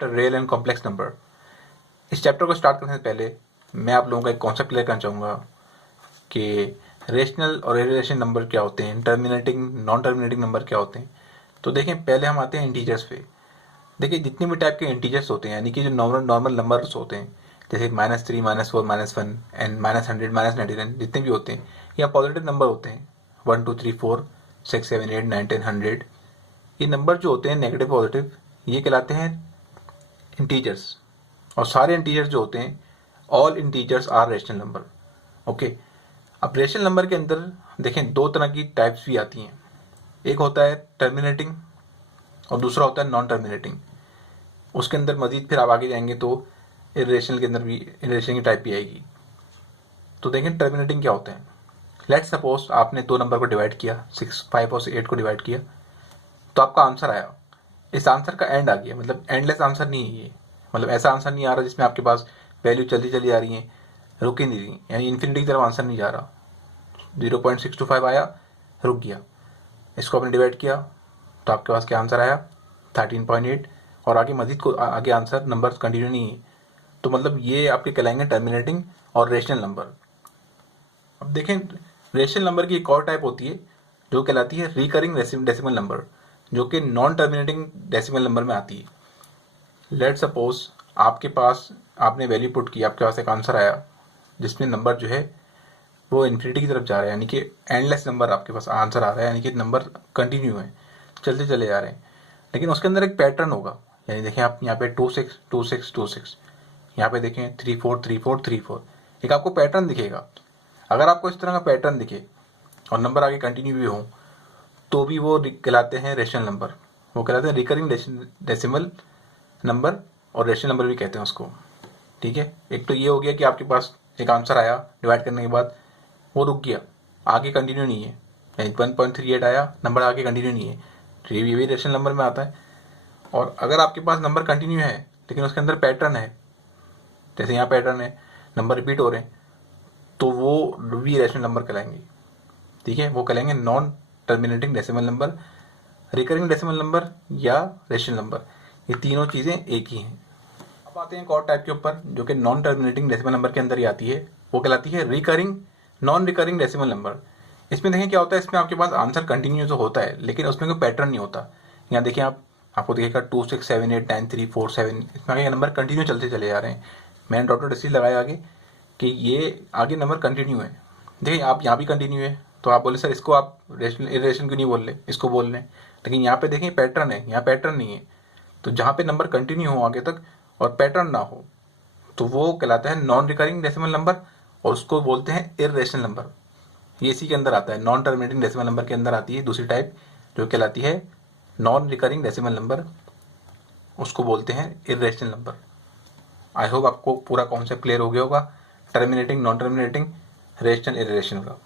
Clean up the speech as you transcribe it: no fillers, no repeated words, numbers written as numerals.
Chapter real and complex number. इस chapter को start करने से पहले मैं आप लोगों का एक कॉन्सेप्ट क्लियर करना चाहूँगा कि रेशनल और इरेशनल नंबर क्या होते हैं, टर्मिनेटिंग नॉन टर्मिनेटिंग नंबर क्या होते हैं। तो देखें, पहले हम आते हैं इंटीजर्स पे। देखिए, जितने भी टाइप के इंटीजर्स होते हैं, यानी कि जो नॉर्मल नंबर्स होते हैं, जैसे -3, -4, -1 एंड -100, -99, जितने भी होते हैं, या पॉजिटिव नंबर होते हैं 1 2 3 4 6 7 8 9 10 100। ये नंबर जो होते हैं नेगेटिव पॉजिटिव, ये कहलाते हैं इंटीजर्स। और सारे इंटीजर्स जो होते हैं, all integers are rational number. Okay, अब रेशनल नंबर के अंदर देखें दो तरह की टाइप्स भी आती हैं। एक होता है टर्मिनेटिंग और दूसरा होता है नॉन टर्मिनेटिंग। उसके अंदर मजीद फिर आप आगे जाएंगे तो इरेशनल के अंदर भी इरेशनल की टाइप भी आएगी। तो देखें टर्मिनेटिंग क्या होता है। लेट्स सपोज आपने दो नंबर को डिवाइड किया, 6 5 और 8 को डिवाइड किया, तो आपका आंसर आया। इस आंसर का एंड आ गया, मतलब एंडलेस आंसर नहीं है ये। मतलब ऐसा आंसर नहीं आ रहा जिसमें आपके पास वैल्यू चलती चली आ रही है, रुक ही नहीं रही, यानी इन्फिनिटी की तरफ आंसर नहीं जा रहा। 0.625 आया, रुक गया। इसको आपने डिवाइड किया तो आपके पास क्या आंसर आया, 13.8, और आगे मजीद को आगे आंसर नंबर कंटिन्यू नहीं है। तो मतलब ये आपके कहलाएंगे टर्मिनेटिंग और रेशनल नंबर। अब देखें, रेशनल नंबर की एक और टाइप होती है जो कहलाती है रिकरिंग डेसिमल नंबर, जो कि नॉन टर्मिनेटिंग डेसिमल नंबर में आती है। लेट सपोज आपके पास आपने वैल्यू पुट की, आपके पास एक आंसर आया जिसमें नंबर जो है वो इन्फिनिटी की तरफ जा रहा है, यानी कि एंडलेस नंबर आपके पास आंसर आ रहा है, यानी कि नंबर कंटिन्यू है, चलते चले जा रहे हैं। लेकिन उसके अंदर एक पैटर्न होगा, यानी देखें आप यहाँ पे 2 6 2 6 2 6, यहाँ पे देखें 3 4 3 4 3 4, एक आपको पैटर्न दिखेगा। अगर आपको इस तरह का पैटर्न दिखे और नंबर आगे कंटिन्यू भी हो, तो भी वो कहलाते हैं रेशनल नंबर। वो कहलाते हैं रिकरिंग डेसिमल नंबर, और रेशनल नंबर भी कहते हैं उसको। ठीक है, एक तो ये हो गया कि आपके पास एक आंसर आया, डिवाइड करने के बाद वो रुक गया, आगे कंटिन्यू नहीं है, यानी 1.38 आया, नंबर आगे कंटिन्यू नहीं है, तो ये भी रेशनल नंबर में आता है। और अगर आपके पास नंबर कंटिन्यू है लेकिन उसके अंदर पैटर्न है, जैसे यहाँ पैटर्न है, नंबर रिपीट हो रहे हैं, तो वो भी रेशनल नंबर कहलाएंगे। ठीक है, वो कहलाएंगे non terminating decimal number, recurring decimal number या रेशनल नंबर। ये तीनों चीज़ें एक ही हैं। अब आते हैं एक और टाइप के ऊपर जो कि नॉन टर्मिनेटिंग डेसिमल नंबर के अंदर ही आती है। वो कहलाती है recurring non recurring decimal number. इसमें देखें क्या होता है, इसमें आपके पास आंसर कंटिन्यू तो होता है लेकिन उसमें कोई पैटर्न नहीं होता। यहाँ देखिए, आपको देखिएगा 2 6 7 8 9 3 4 7, इसमें आगे नंबर कंटिन्यू चलते चले जा रहे हैं। मैंने डॉट इसलिए लगाया आगे कि ये आगे नंबर कंटिन्यू है। देखिए, आप यहाँ भी कंटिन्यू है, तो आप बोले सर इसको आप इरेशन क्यों नहीं बोल रहे, इसको बोल रहे हैं। लेकिन यहाँ पे देखें पैटर्न है, यहाँ पैटर्न नहीं है। तो जहाँ पे नंबर कंटिन्यू हो आगे तक और पैटर्न ना हो, तो वो कहलाता है नॉन रिकरिंग डेसिमल नंबर, और उसको बोलते हैं इरेशनल नंबर। ये इसी के अंदर आता है, नॉन टर्मिनेटिंग डेसिमल नंबर के अंदर आती है दूसरी टाइप जो कहलाती है नॉन रिकरिंग डेसिमल नंबर, उसको बोलते हैं इरेशनल नंबर। आई होप आपको पूरा कॉन्सेप्ट क्लियर हो गया होगा terminating, non terminating, rational, irrational का।